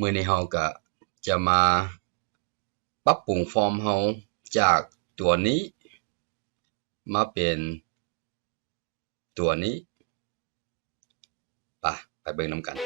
มื้อนี้เฮาก็จะมาปรับปรุงฟอร์มเฮาจากตัวนี้มาเป็นตัวนี้ไปเบิ่งนำกัน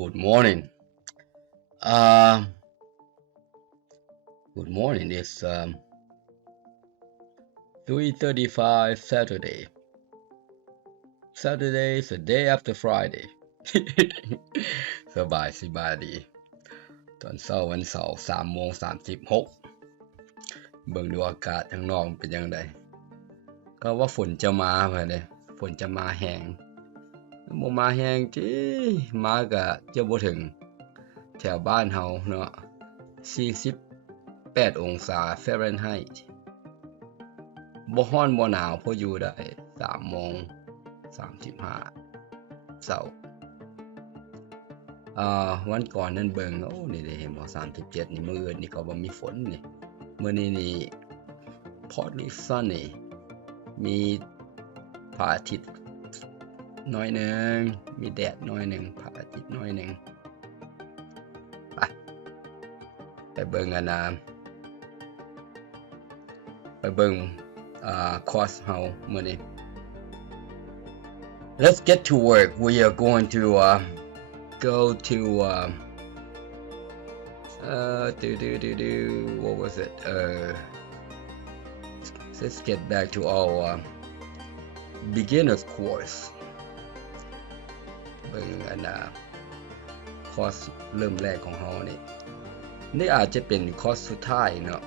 Good morning. Good morning. It's 3:35 Saturday. Saturday is the day after Friday. สบายดีตอนเช้าวันเสาร์ 3:36 เบิ่งดูอากาศข้างนอกเป็นจังได๋ก็ว่าฝนจะมาพุ่นเด้ฝนจะมาแรงบ่มาแฮงติมาก็จะบ่ถึงแถวบ้านเฮาเนาะ48องศาฟาเรนไฮต์บ่ร้อนบ่หนาวพออยู่ได้3:35เช้าวันก่อนนั้นเบิ่งโอ้นี่ได้เห็นบ่37นี่มื้ออื่นนี่ก็บ่มีฝนนี่มื้อนี้นี่ partly sunny มีพระอาทิตย์น้อยนึงมีแดดน้อยนึงพระอาทิตย์น้อยนึงไปเบิ่งกันนะไปเบิ่งคอร์สเฮามื้อนี้ Let's get to work. We are going to go to what was it? Let's get back to our beginner's course. เบิ่งกันนะคอร์สเริ่มแรกของเฮานี่อาจจะเป็นคอร์สสุดท้ายเนาะ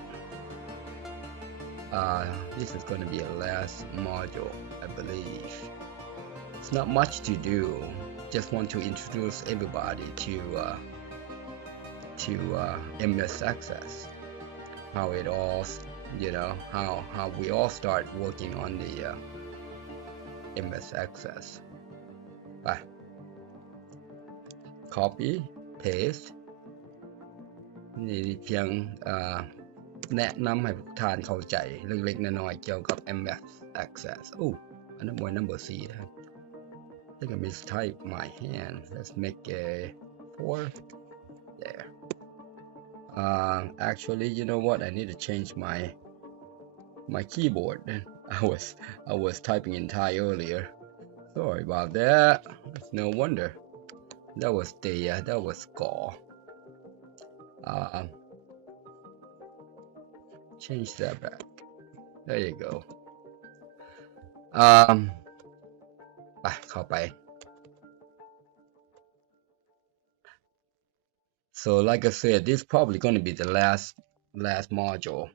this is going to be a last module I believe. It's not much to do. Just want to introduce everybody to MS Access. How it all, how we all start working on the MS Access. Copy, paste. นี่เพียงแนะนำให้ทุกท่านเข้าใจเล็กๆน้อยๆเกี่ยวกับ MS Access. Oh, number C. I think I mistyped my hand. Let's make a 4 there. Actually, you know what? I need to change my keyboard. I was typing in Thai earlier. Sorry about that. No wonder. That was score. Change that back. There you go. เข้าไป So like I said, this is probably going to be the last module.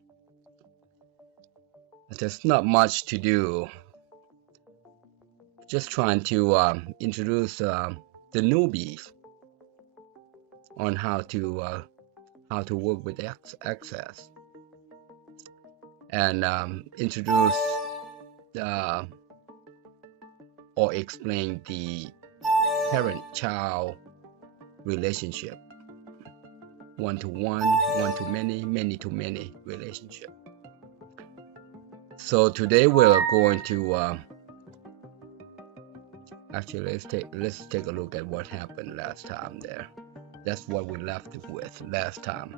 There's not much to do. Just trying to introduce the newbies on how to work with Access and introduce or explain the parent-child relationship, one-to-one, one-to-many, many-to-many relationship. So today we're going to actually let's take a look at what happened last time there. That's what we left it with last time.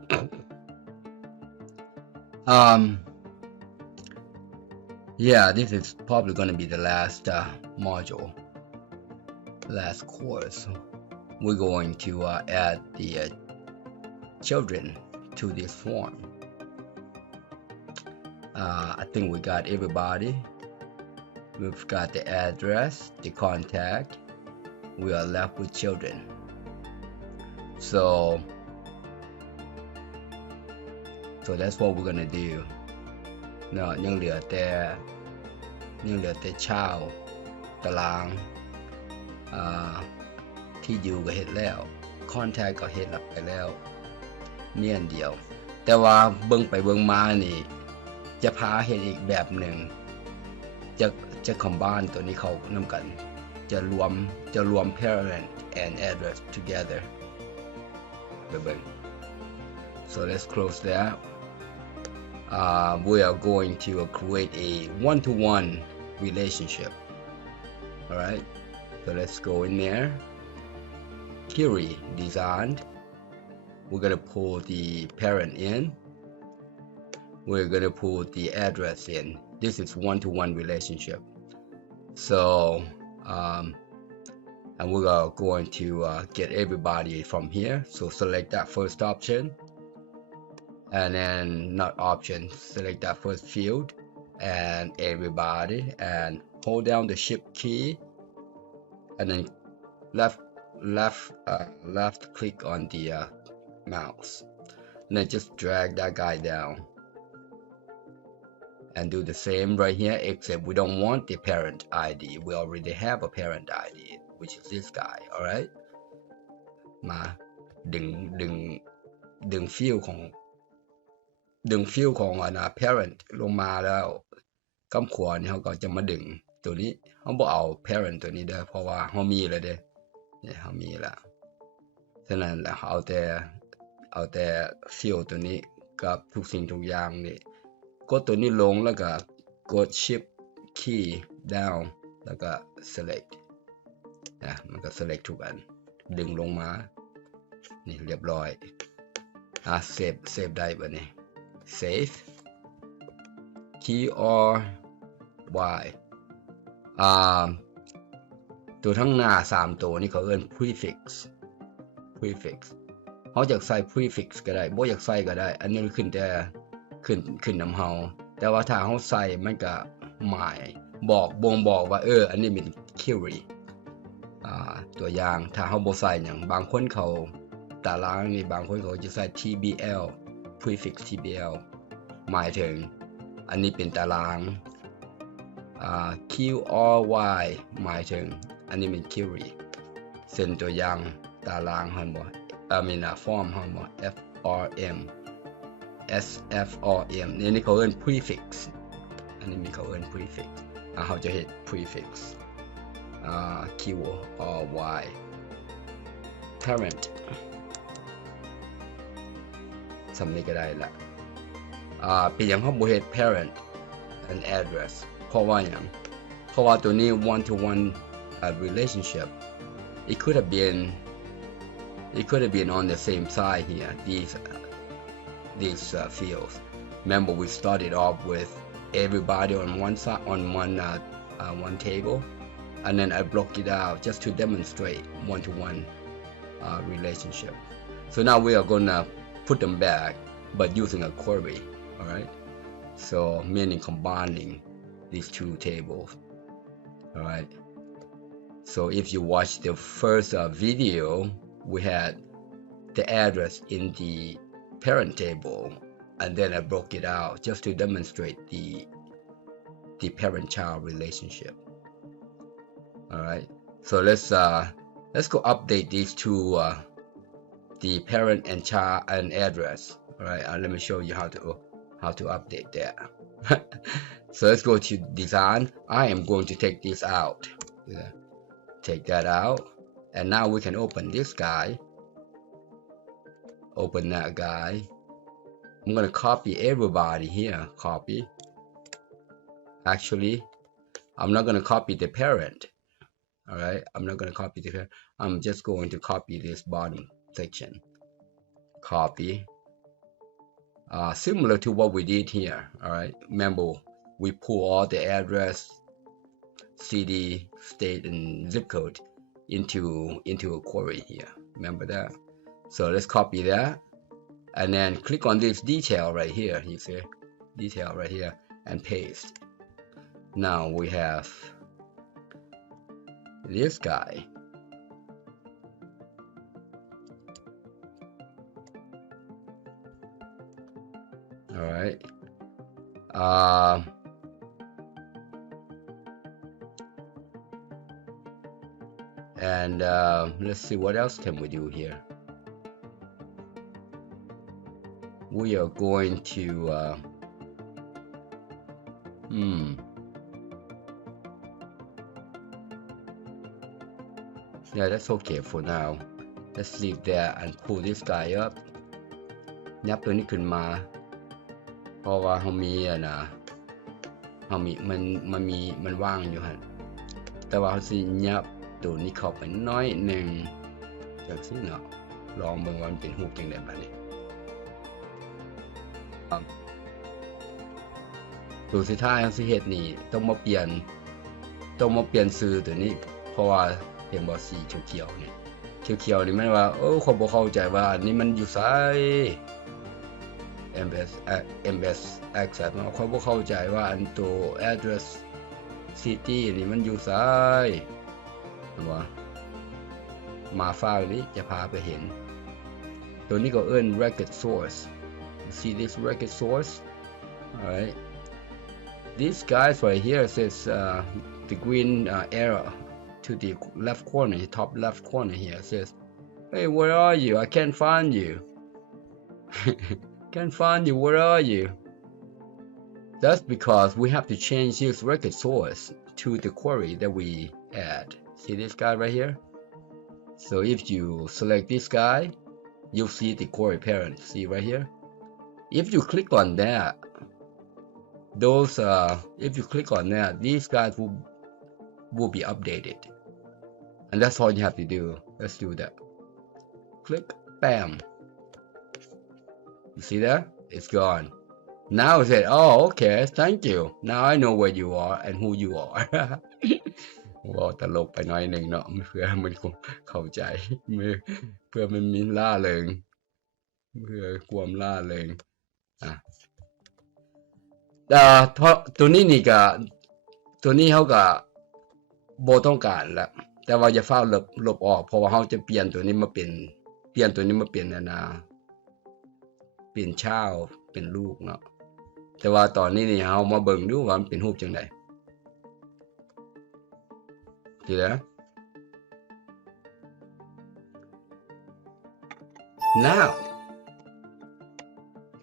Yeah, this is probably going to be the last module, last course. We're going to add the children to this form. I think we got everybody. We've got the address, the contact. We are left with children. So that's what we're gonna do. เนาะยังเหลือแต่เช้าตารางที่อยู่ก็เฮ็ดแล้ว contact ก็เฮ็ดไปแล้วมีอันเดียวแต่ว่าเบิ่งไปเบิ่งมานี่ จะพาเห็นอีกแบบหนึ่งจะ combine ตัวนี้เข้านำกันจะรวม parent and address together so let's close that we are going to create a one-to-one relationship alright so let's go in there query designed we're gonna pull the parent in we're gonna pull the address in this is one-to-one relationship so and we are going to get everybody from here so select that first option and then not option select that first field and everybody and hold down the shift key and then left click on the mouse and then just drag that guy down and do the same right here except we don't want the parent ID we already have a parent ID which is this guy alright มาดึงฟิลของparent ลงมาแล้วกำขวานี่เขาก็จะมาดึงตัวนี้เขาบอกเอา parent ตัวนี้เด้อเพราะว่าเขามีแล้วเด้เนี่ยเขามีแล้วฉะนั้นแล้วเอาแต่ฟิลตัวนี้กับทุกสิ่งทุกอย่างนี่กดตัวนี้ลงแล้วก็กด shift key down แล้วก็ select มันก็ select ทุกอันดึงลงมานี่เรียบร้อยsave ได้ป่ะนี่ save key or y ตัวทั้งหน้า3ตัวนี่เขาเอิ้น prefix เขาอยากใส่ prefix ก็ได้บ่อยากใส่ก็ได้อันนี้ขึ้นแต่ขึ้นนำเฮาแต่ว่าถ้าเฮาใส่มันก็หมายบ่งบอกว่าอันนี้เป็น query ตัวอย่างถ้าเฮาบ่ใส่หยังบางคนเขาตารางนี่บางคนเขาจะใส่ tbl prefix tbl หมายถึงอันนี้เป็นตารางq or y หมายถึงอันนี้เป็น query เส้นตัวอย่างตารางหั่นบ่form หั่นบ่ frm sfrm นี่เขาเอิ้น prefix อันนี้มีเขาเอิ้น prefix เขาจะเฮ็ด prefix q or y parent สำนี้ก็ได้ละเป็นอย่างเขาบ่เฮ็ด parent and address เพราะว่าอย่างเพราะว่าตัวนี้ one to one relationship it could have been on the same side here these fields remember we started off with everybody on one side on one table and then I blocked it out just to demonstrate one to one relationship so now we are gonna put them back but using a query alright so meaning combining these two tables alright so if you watch the first video we had the address in the parent table and then I broke it out just to demonstrate the parent-child relationship alright so let's go update these two the parent and child and address alright let me show you how to update that so let's go to design I am going to take this out take that out and now we can open this guy open that guy I'm gonna copy everybody here copy actually I'm not gonna copy the parent alright I'm not gonna copy the parent I'm just going to copy this bottom section copy similar to what we did here alright remember we pull all the address cd state and zip code into a query here remember that so let's copy that and then click on this detail right here you see detail right here and paste now we have this guy alright and let's see what else can we do here we are going to Yeah, that's okay for now. Let's leave there and pull this guy up. ยับตัวนี้ขึ้นมาเพราะว่าเขามีนะเขามีมันว่างอยู่ฮะแต่ว่าเขาสิยับตัวนี้เข้าไปน้อยหนึ่งจากที่เนาะลองเบิ่งว่ามันเป็นรูปจังได๋บัดนี้ตัวสุดท้ายเขาสิเฮ็ดนี่ต้องมาเปลี่ยนชื่อตัวนี้เพราะว่าเห็นบ่สีเขียวๆนี่เขียวๆนี่มันว่าเขาบ่เข้าใจว่าอันนี้มันอยู่ไสMS Access เนาะเขาบ่เข้าใจว่าอันตัว address city นี่มันอยู่ไสว่ามาฟ้านี้จะพาไปเห็นตัวนี้ก็เอิ้น record source you see this record source alright these guys right here says the green arrow to the left corner the top left corner here says hey where are you I can't find you can't find you where are you that's because we have to change this record source to the query that we add see this guy right here so if you select this guy you'll see the query parent see right here if you click on that those if you click on that these guys will be updated and that's all you have to do let's do that click bam you see that it's gone now it said oh okay thank you now I know where you are and who you are ว่าตลกไปหน่อยหนึ่งเนาะเพื่อมันเข้าใจเพื่อมันมีล่าเริงเพื่อความล่าเริงตัวนี้นี่ก็ตัวนี้เขาก็บ่ต้องการแล้วแต่ว่าอย่าฟ้าวลบออกเพราะว่าเขาจะเปลี่ยนตัวนี้มาเป็นเป็นชาวเป็นลูกเนาะแต่ว่าตอนนี้นี่เขามาเบิ่งดูว่ามันเป็นรูปจังได๋Yeah. Now,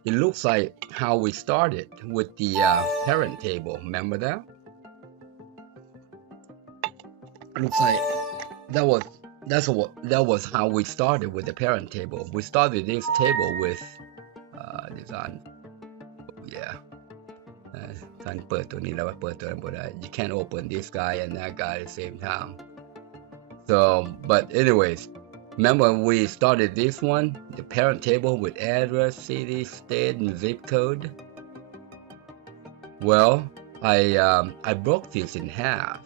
it looks like how we started with the parent table. Remember that? Looks like that was how we started with the parent table. We started this table withการเปิดตัวนี้แล้วเปิดตัวนั้นบ่ได้ you can't open this guy and that guy at the same time so but anyways remember when we started this one the parent table with address city state and zip code well I broke this in half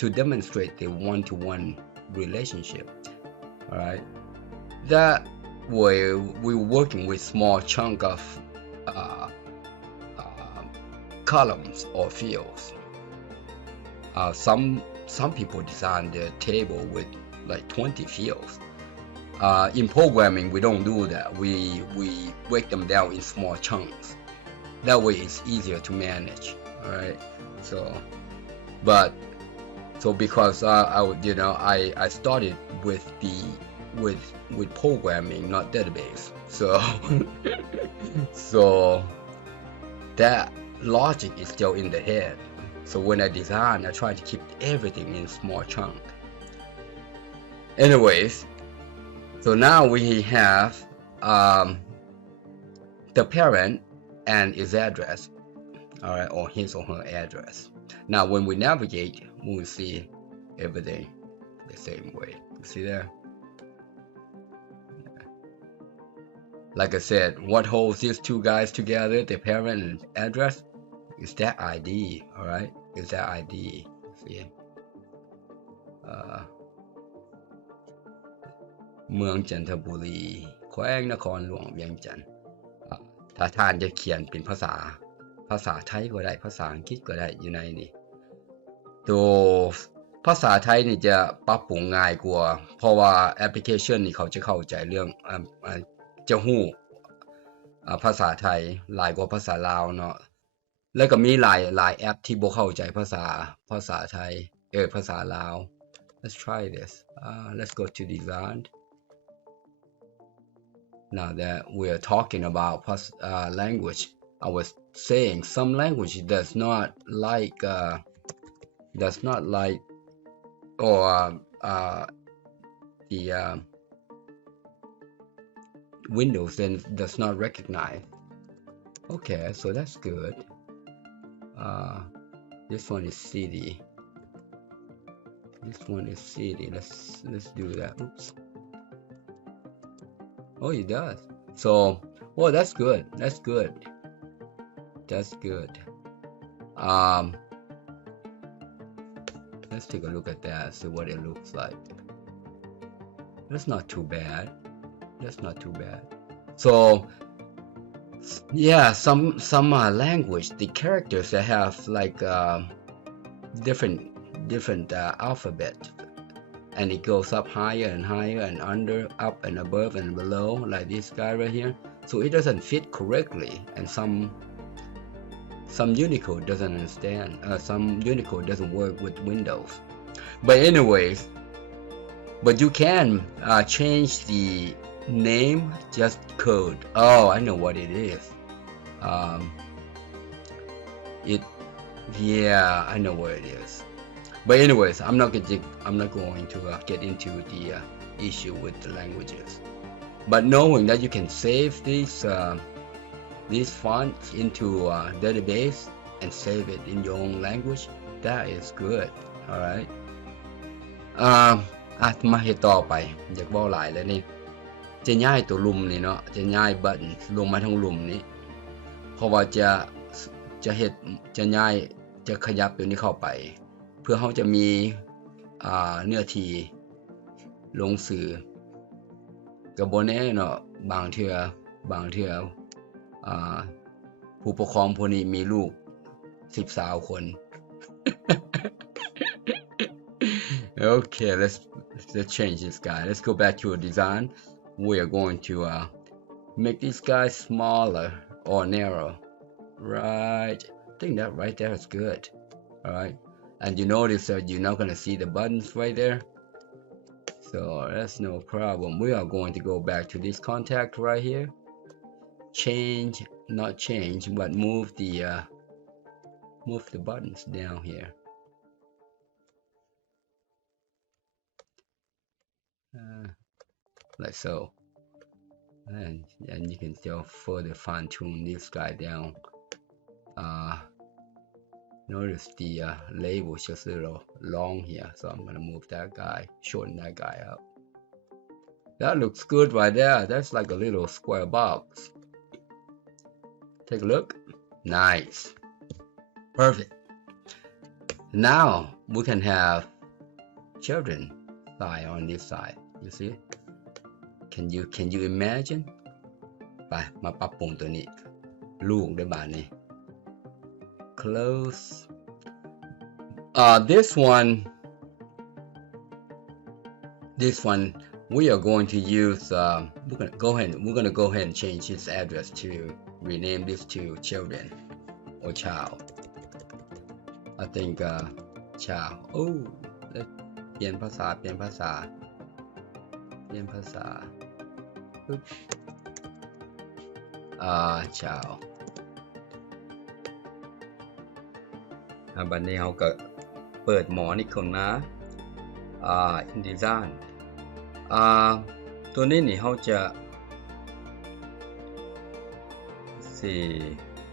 to demonstrate the one-to-one relationship alright that way we were working with small chunk of columns or fields. Some people design their table with like 20 fields. In programming, we don't do that. We break them down in small chunks. That way, it's easier to manage. All right. So because I started with programming, not database. So that logic is still in the head. So when I design, I try to keep everything in small chunk. Anyways, so now we have the parent and his address, all right, or his or her address. Now when we navigate, we will see everything the same way. You see there? Like I said, what holds these two guys together, the parent and address, is that ID, all right? Is that ID? See? เมืองจันทบุรีแขวงนครหลวงเวียงจันทร์ถ้าท่านจะเขียนเป็นภาษาไทยก็ได้ภาษาอังกฤษก็ได้อยู่ในนี่ตัวภาษาไทยนี่จะปรับปรุงง่ายกว่าเพราะว่าแอปพลิเคชันนี่เขาจะเข้าใจเรื่องจะฮู้ภาษาไทยหลายกว่าภาษาลาวเนาะแล้วก็มีหลายแอปที่บ่เข้าใจภาษาไทยภาษาลาว Let's try this let's go to design now that we're talking about language I was saying some language does not like or the Windows then does not recognize. Okay, so that's good. This one is CD. This one is CD. Let's do that. Oops. Oh, it does. So, oh, that's good. That's good. That's good. Let's take a look at that. See what it looks like. That's not too bad. That's not too bad. So, yeah, some language, the characters that have like different alphabet, and it goes up higher and higher and under, up and above and below, like this guy right here. So it doesn't fit correctly, and some Unicode doesn't understand. Some Unicode doesn't work with Windows. But anyways, but you can change the name, just code. Oh, I know what it is. Yeah, I know what it is. But anyways, I'm not going to get into the issue with the languages. But knowing that you can save these fonts into a database and save it in your own language, that is good. All right. มาเฮ็ดต่อไปอยากบอกหลายแล้วนี่จะย้ายตัวลุมนี่เนาะจะย้ายบัตรลงมาทั้งลุมนี้เพราะว่าจะเฮ็ดจะย้ายจะขยับตัวนี้เข้าไปเพื่อเขาจะมีเนื้อที่ลงสื่อกับบ่แน่เนาะบางเทื่อผู้ปกครองพวกนี้มีลูก10 คน Okay, let's change this guy. Let's go back to a design. We are going to make this guy smaller or narrow. Right. I think that right there is good. All right. And you notice that you're not going to see the buttons right there. So that's no problem. We are going to go back to this contact right here. Change, not change, but move the buttons down here. Like so, and you can still further fine tune this guy down. Notice the label is just a little long here, so I'm gonna move that guy, shorten that guy up. That looks good right there. That's like a little square box. Take a look. Nice. Perfect. Now we can have children side on this side. You see? Can you imagine? ไปมาปรับปรุงตัวนี้ลูกด้วยบานนี้ Close. This one we are going to use. We're gonna go ahead and change this address to rename this to children or child. I think child. Oh, let's เปลี่ยนภาษาOops. Child. บัดนี้เราก็เปิดหมอนี่ขึ้นมาInDesign ตัวนี้นี่เราจะ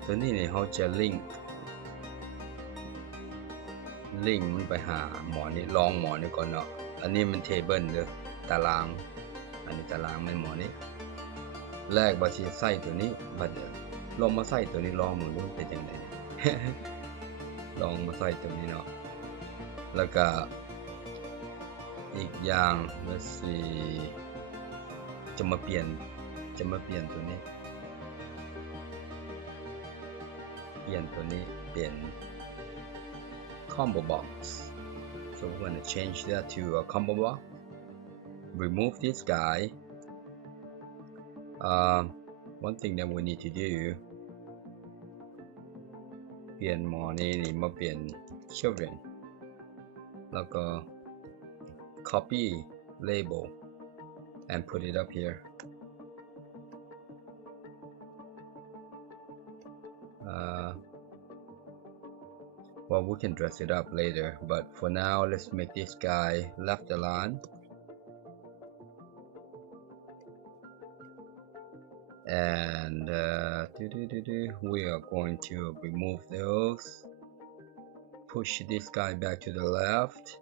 ตัวนี้นี่เราจะลิงก์มันไปหาหมอนี่ลองหมอนี่ก่อนเนาะอันนี้มันเทเบิลเด้อตารางอันนี้ตารางมันหมอนี่แรกบ่สิใส่ตัวนี้บัดเดี๋ยวลองมาใส่ตัวนี้ลองมึงดูเป็นจังได๋ ลองมาใส่ตัวนี้เนาะแล้วก็อีกอย่างจะมาเปลี่ยนตัวนี้เปลี่ยนcombo box. So we're going to change that to a combo box. Remove this guy. One thing that we need to do เปลี่ยนหมอนี่มาเปลี่ยน children แล้วก็ copy label and put it up here. well, we can dress it up later, but for now let's make this guy left align, and we are going to remove those, push this guy back to the left,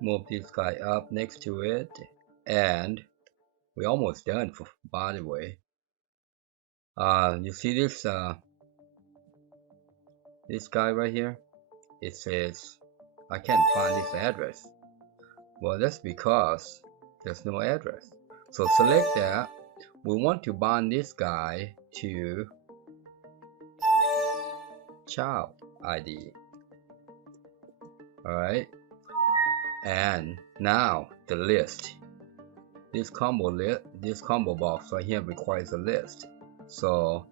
move this guy up next to it, and we're almost done. By the way, you see this this guy right here, it says I can't find this address. Well, that's because there's no address. So select that. We want to bind this guy to child ID. Alright, and now the list. This combo box right here requires a list. So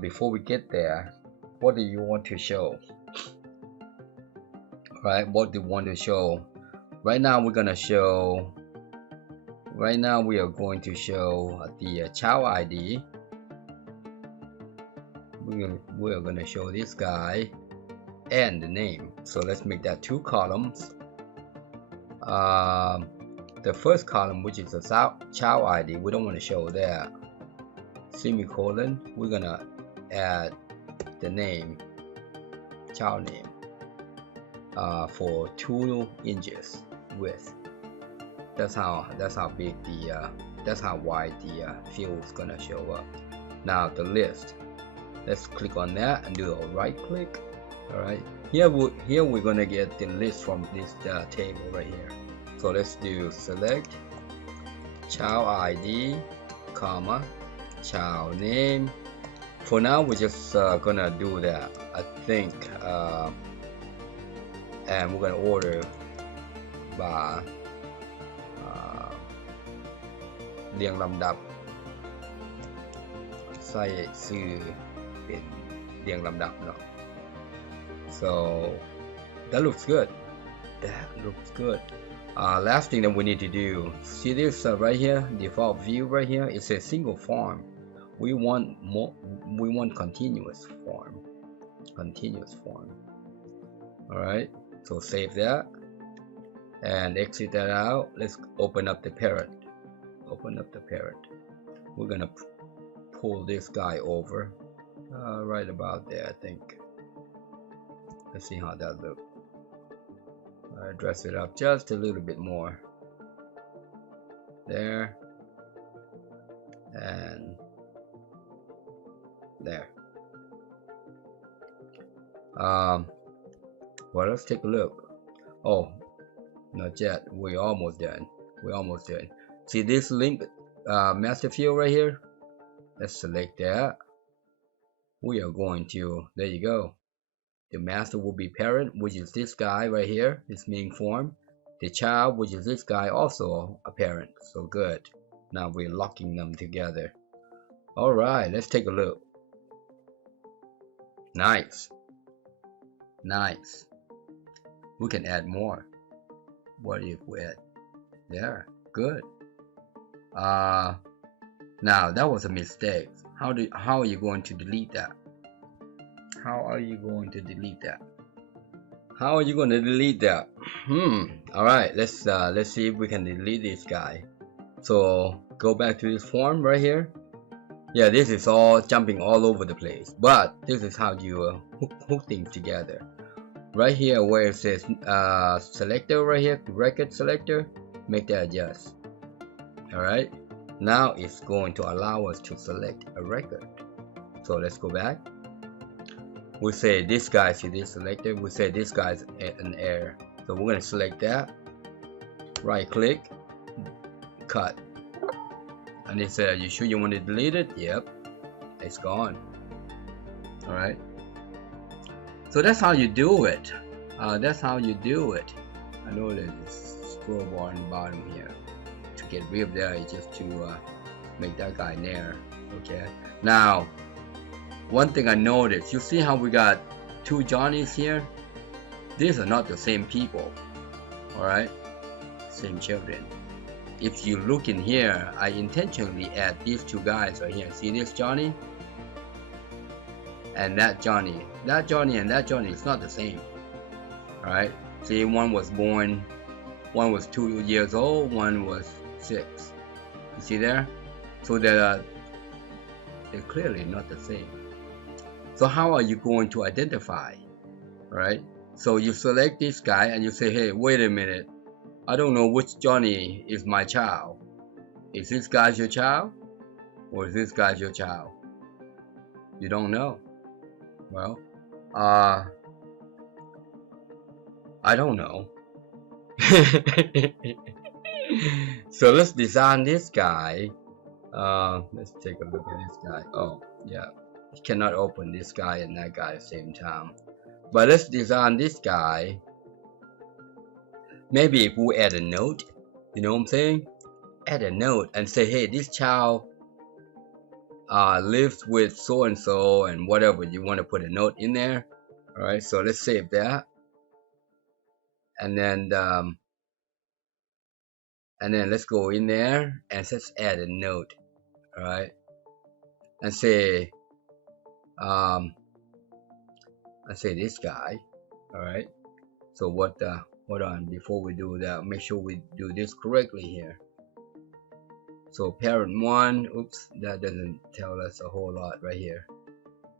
before we get there, what do you want to show? Right, what do you want to show? Right now we are going to show the child ID. We are going to show this guy and the name. So let's make that 2 columns. The first column, which is the child ID, we don't want to show that. Semicolon, we're gonna add the name, child name, for 2 inches width. That's how big that's how wide the field is gonna show up. Now the list, let's click on that and do a right click. All right, here we're gonna get the list from this table right here. So let's do select child ID, comma, child name. For now we're just gonna do that, I think, and we're gonna order by เรียงลำดับใส่ชื่อเป็นเรียงลำดับเนาะ so that looks good. Last thing that we need to do, see this right here, default view right here, it says single form. We want continuous form. All right, so save that and exit that out. Let's open up the parent. We're gonna pull this guy over right about there, I think. Let's see how that looks. Dress it up just a little bit more there and there. Well, let's take a look. Oh, not yet. We're almost done. See this link master field right here? Let's select that. We are going to, there you go. The master will be parent, which is this guy right here, this main form. The child, which is this guy, also a parent. So good. Now we're locking them together. All right, let's take a look. Nice. We can add more. What if we add there? Good. Now that was a mistake. How are you going to delete that? All right, let's see if we can delete this guy. So go back to this form right here. Yeah, this is all jumping all over the place, but this is how you hook things together. Right here where it says selector right here, record selector, make that adjust. All right, now it's going to allow us to select a record. So let's go back. We say this guy, see this selector, we say this guy's an error. So we're going to select that, right click, cut. And it said, are you sure you want to delete it? Yep, it's gone. All right. So that's how you do it. I know there's a scroll bar on the bottom here. To get rid of that is just to make that guy an error. Okay. Now, one thing I noticed, you see how we got 2 Johnnies here? These are not the same people. Alright? Same children. If you look in here, I intentionally add these 2 guys right here. See this Johnny? and that Johnny and that Johnny is not the same. All right. See, one was 2 years old, one was 6. You see there? So they're clearly not the same. So how are you going to identify? All right. So you select this guy and you say, hey, wait a minute. I don't know which Johnny is my child. Is this guy your child? Or is this guy your child? You don't know. Well, I don't know. So let's design this guy. Let's take a look at this guy. Oh, yeah. You cannot open this guy and that guy at the same time. But let's design this guy. Maybe if we add a note, you know what I'm saying? Add a note and say, hey, this child lives with so and so and whatever. You want to put a note in there. All right, so let's save that. And then let's go in there and let's add a note. All right, and say let's say this guy. All right, so hold on, before we do that, make sure we do this correctly here. So parent 1, oops, that doesn't tell us a whole lot right here.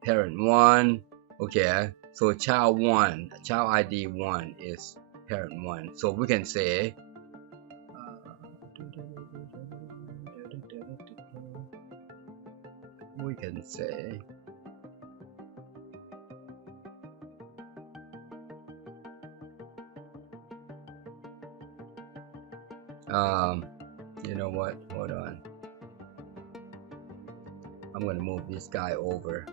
Parent 1, okay, so child 1, child ID 1 is parent 1. So we can say you know what, hold on, I'm gonna move this guy over.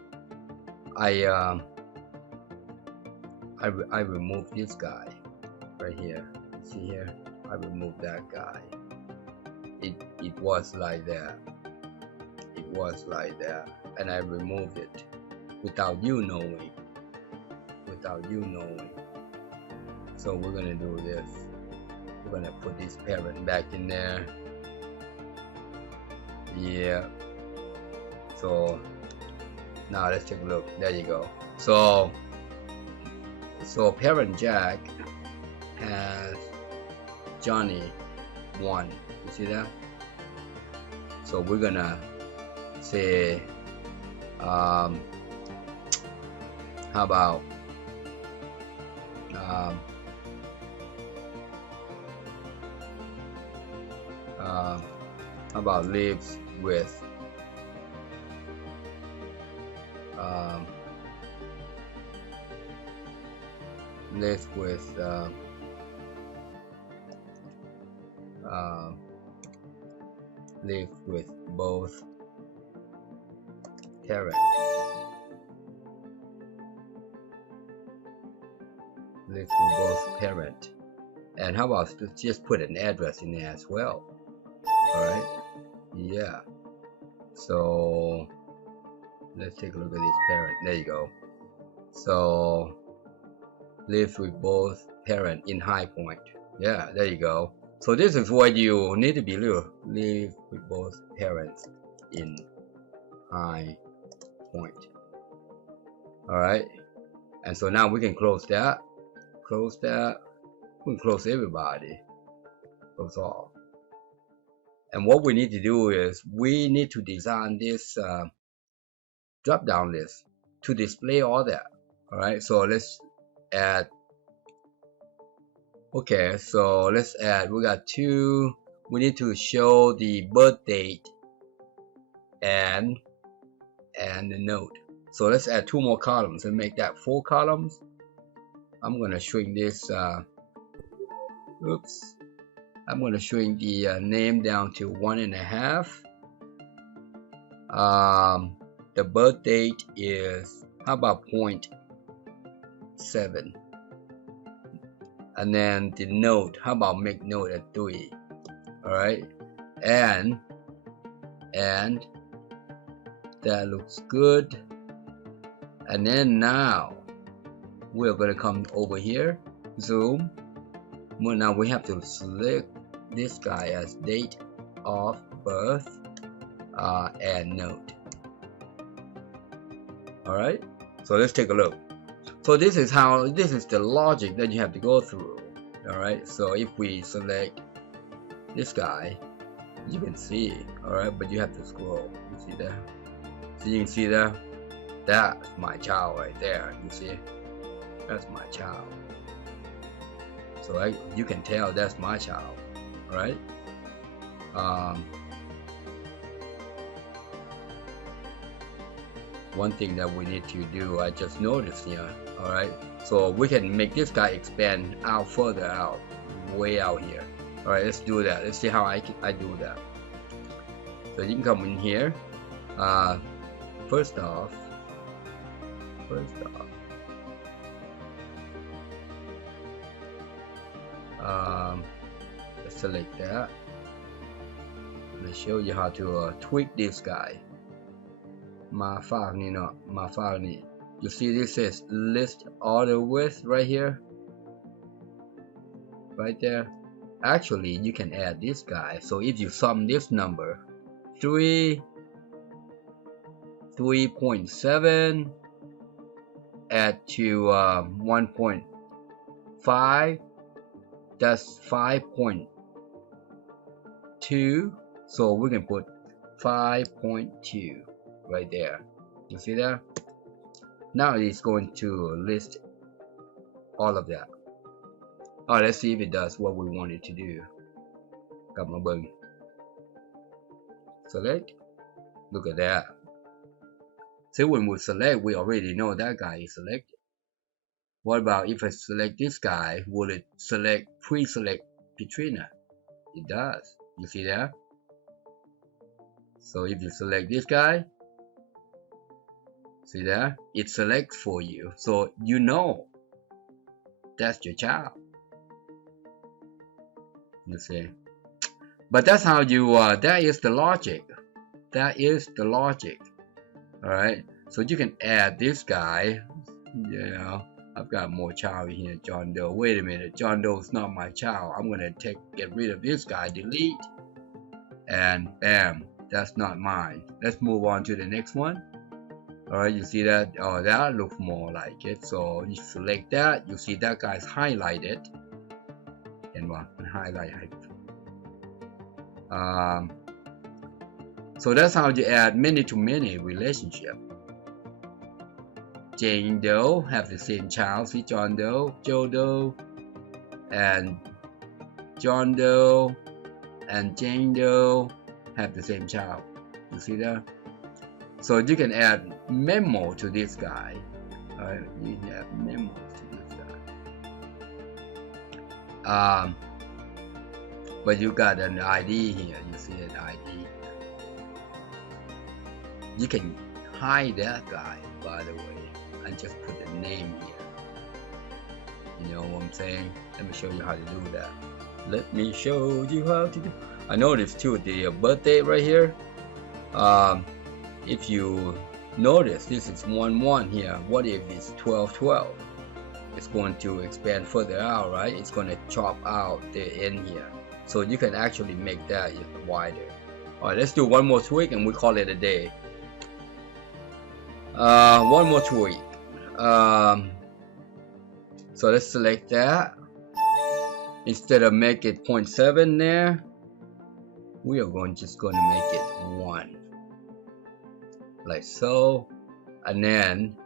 I remove this guy right here. See here, I remove that guy. It was like that, and I removed it without you knowing. So we're gonna do this. We're gonna put this parent back in there. Yeah. So now let's take a look. There you go. So parent Jack has Johnny 1. You see that? So we're gonna say how about lives with both parents. Lives with both parent. And how about just put an address in there as well? Alright, yeah. So let's take a look at this parent. There you go. So lives with both parent in High Point. Yeah, there you go. So this is what you need to be. Live with both parents in High Point. Alright, and so now we can close that. We can close everybody. Close all. And what we need to do is we need to design this drop down list to display all that. Alright, so let's add. Okay, so let's add. We got 2. We need to show the birth date and the note. So let's add 2 more columns and make that 4 columns. I'm gonna shrink this. Oops. I'm gonna shrink the name down to 1.5. The birth date is, how about 0.7? And then the note, how about make note at 3? Alright, and that looks good. And then now we're gonna come over here, zoom. Well, now we have to select this guy as date of birth and note. Alright, So let's take a look. So this is the logic that you have to go through. All right. So if we select this guy, you can see. All right, but you have to scroll. You see that? So you can see that. That's my child right there. You see? That's my child. So you can tell that's my child. All right. One thing that we need to do, I just noticed here. All right, so we can make this guy expand out further out, way out here. All right, let's do that. Let's see how I do that. So you can come in here. First off, let's select that. Let's show you how to tweak this guy. You see this says list order with right here, right there. Actually, you can add this guy. So if you sum this number 3.7 add to 1.5, that's 5.2. So we can put 5.2 right there. You see that? Now it's going to list all of that. Alright, let's see if it does what we want it to do. Got my button. Select. Look at that. So when we select, we already know that guy is selected. What about if I select this guy? Will it pre-select Petrina? It does. You see that? So if you select this guy, see that? It selects for you. So you know that's your child. You see? But that's how you, that is the logic. That is the logic. Alright? So you can add this guy. You know, I've got more child in here, John Doe. Wait a minute, John Doe is not my child. I'm gonna get rid of this guy, delete, and bam, that's not mine. Let's move on to the next one. Alright, you see that? Oh, that looks more like it. So you select that, you see that guy's highlighted. And what? Highlight. So that's how you add many-to-many relationship. Jane Doe have the same child. See John Doe, Joe Doe, and John Doe and Jane Doe have the same child. You see that? So you can add memo to this guy. Alright, you can add memos to this guy. But you got an ID here. You see an ID. You can hide that guy, by the way, and just put the name here. You know what I'm saying? Let me show you how to do that. Let me show you how to do. I noticed too the birthday right here. If you notice, this is 1-1 here. What if it's 12-12? It's going to expand further out, right? It's going to chop out the end here. So you can actually make that wider. Alright, let's do one more tweak and we call it a day. One more tweak. So let's select that. Instead of make it 0.7 there, we are just going to make it 1. Like so. And then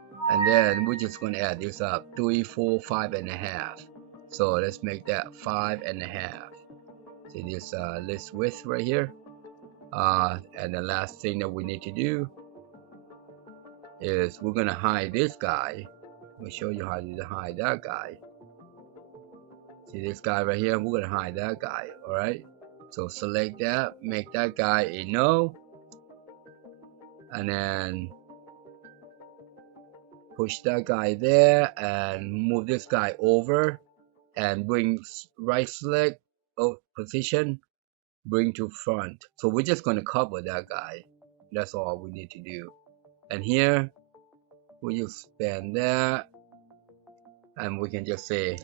we're just going to add this up. 3, 4, 5.5. So let's make that 5.5. See this list width right here. And the last thing that we need to do is we're gonna hide this guy. We'll show you how to hide that guy. See this guy right here? We're gonna hide that guy. Alright. So select that, make that guy a no, and then push that guy there and move this guy over and bring right select position, bring to front. So we're just going to cover that guy. That's all we need to do. And here we just span that, and we can just say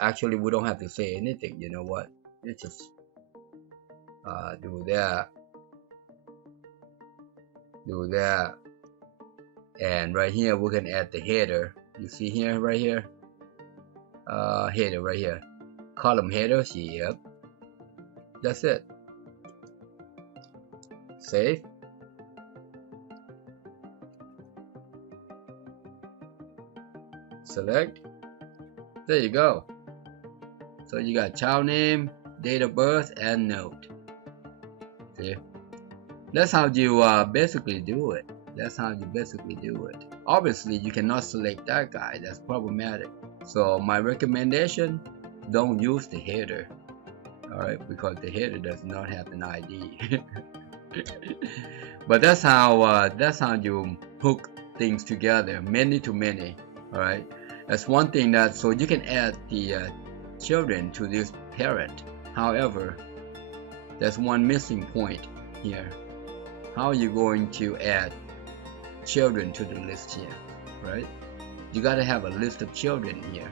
actually we don't have to say anything. You know what, let's just do that, and right here we can add the header. You see here, right here, header right here, column header. Yep, that's it. Save. Select. There you go. So you got child name, date of birth, and note. See? That's how you basically do it. That's how you basically do it. Obviously, you cannot select that guy. That's problematic. So my recommendation, don't use the header. Alright, because the header does not have an ID. But that's how you hook things together, many to many. Alright, that's one thing that, so you can add the children to this parent. However, there's one missing point here. How are you going to add children to the list here, right? You gotta have a list of children here.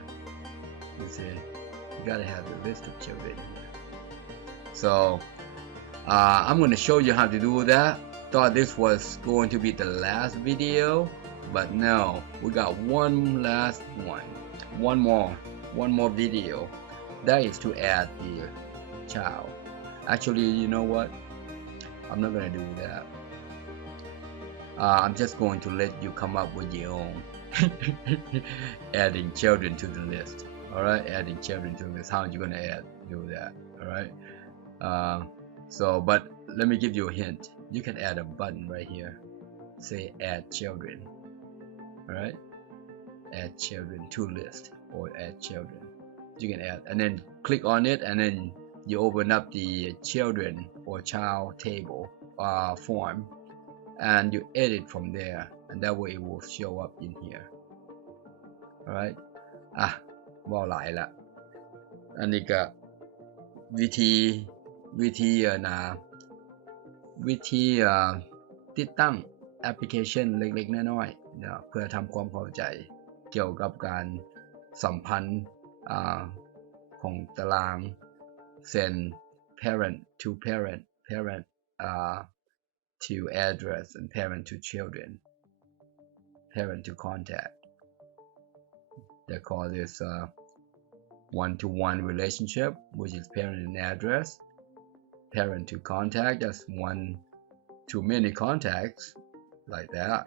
You see, you gotta have a list of children here. So I'm going to show you how to do that. Thought this was going to be the last video, but no, we got one last one more video. That is to add the child. Actually, you know what? I'm not going to do that. I'm just going to let you come up with your own adding children to the list. Alright, adding children to the list. How are you going to do that? Alright. So, but let me give you a hint. You can add a button right here. Say add children. Alright? Add children to list or add children. You can add and then click on it and then you open up the children or child table form and you edit from there and that way it will show up in here. Alright? ว่าหลายละอันนี้ก็วิธีติดตั้งแอปพลิเคชันเล็กๆน้อยๆนะเพื่อทำความเข้าใจเกี่ยวกับการสัมพันธ์ของตารางเส้น parent to parent to address and parent to children, parent to contact. They call this one-to-one relationship, which is parent and address. Parent to contact, that's one to many contacts, like that.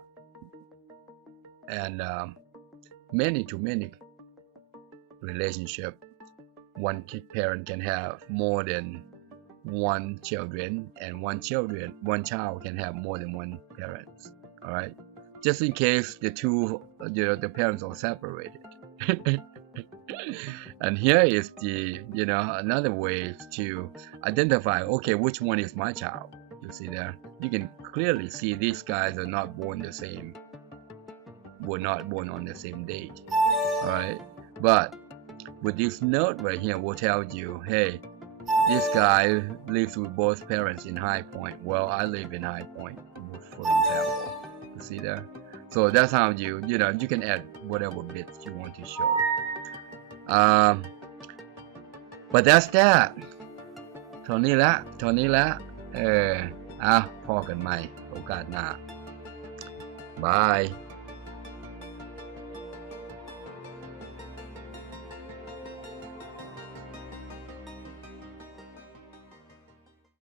And many to many relationship. One parent can have more than one children, and one child can have more than one parent. All right, just in case the the parents are separated. And here is the another way to identify, okay, which one is my child. You see there, you can clearly see these guys are not born were not born on the same date. All right, but with this note right here will tell you, hey, this guy lives with both parents in High Point. Well, I live in High Point, for example. You see there? So that's how you can add whatever bits you want to show. But that's that. เท่านี้ละพอกันใหม่โอกาสหน้า Bye.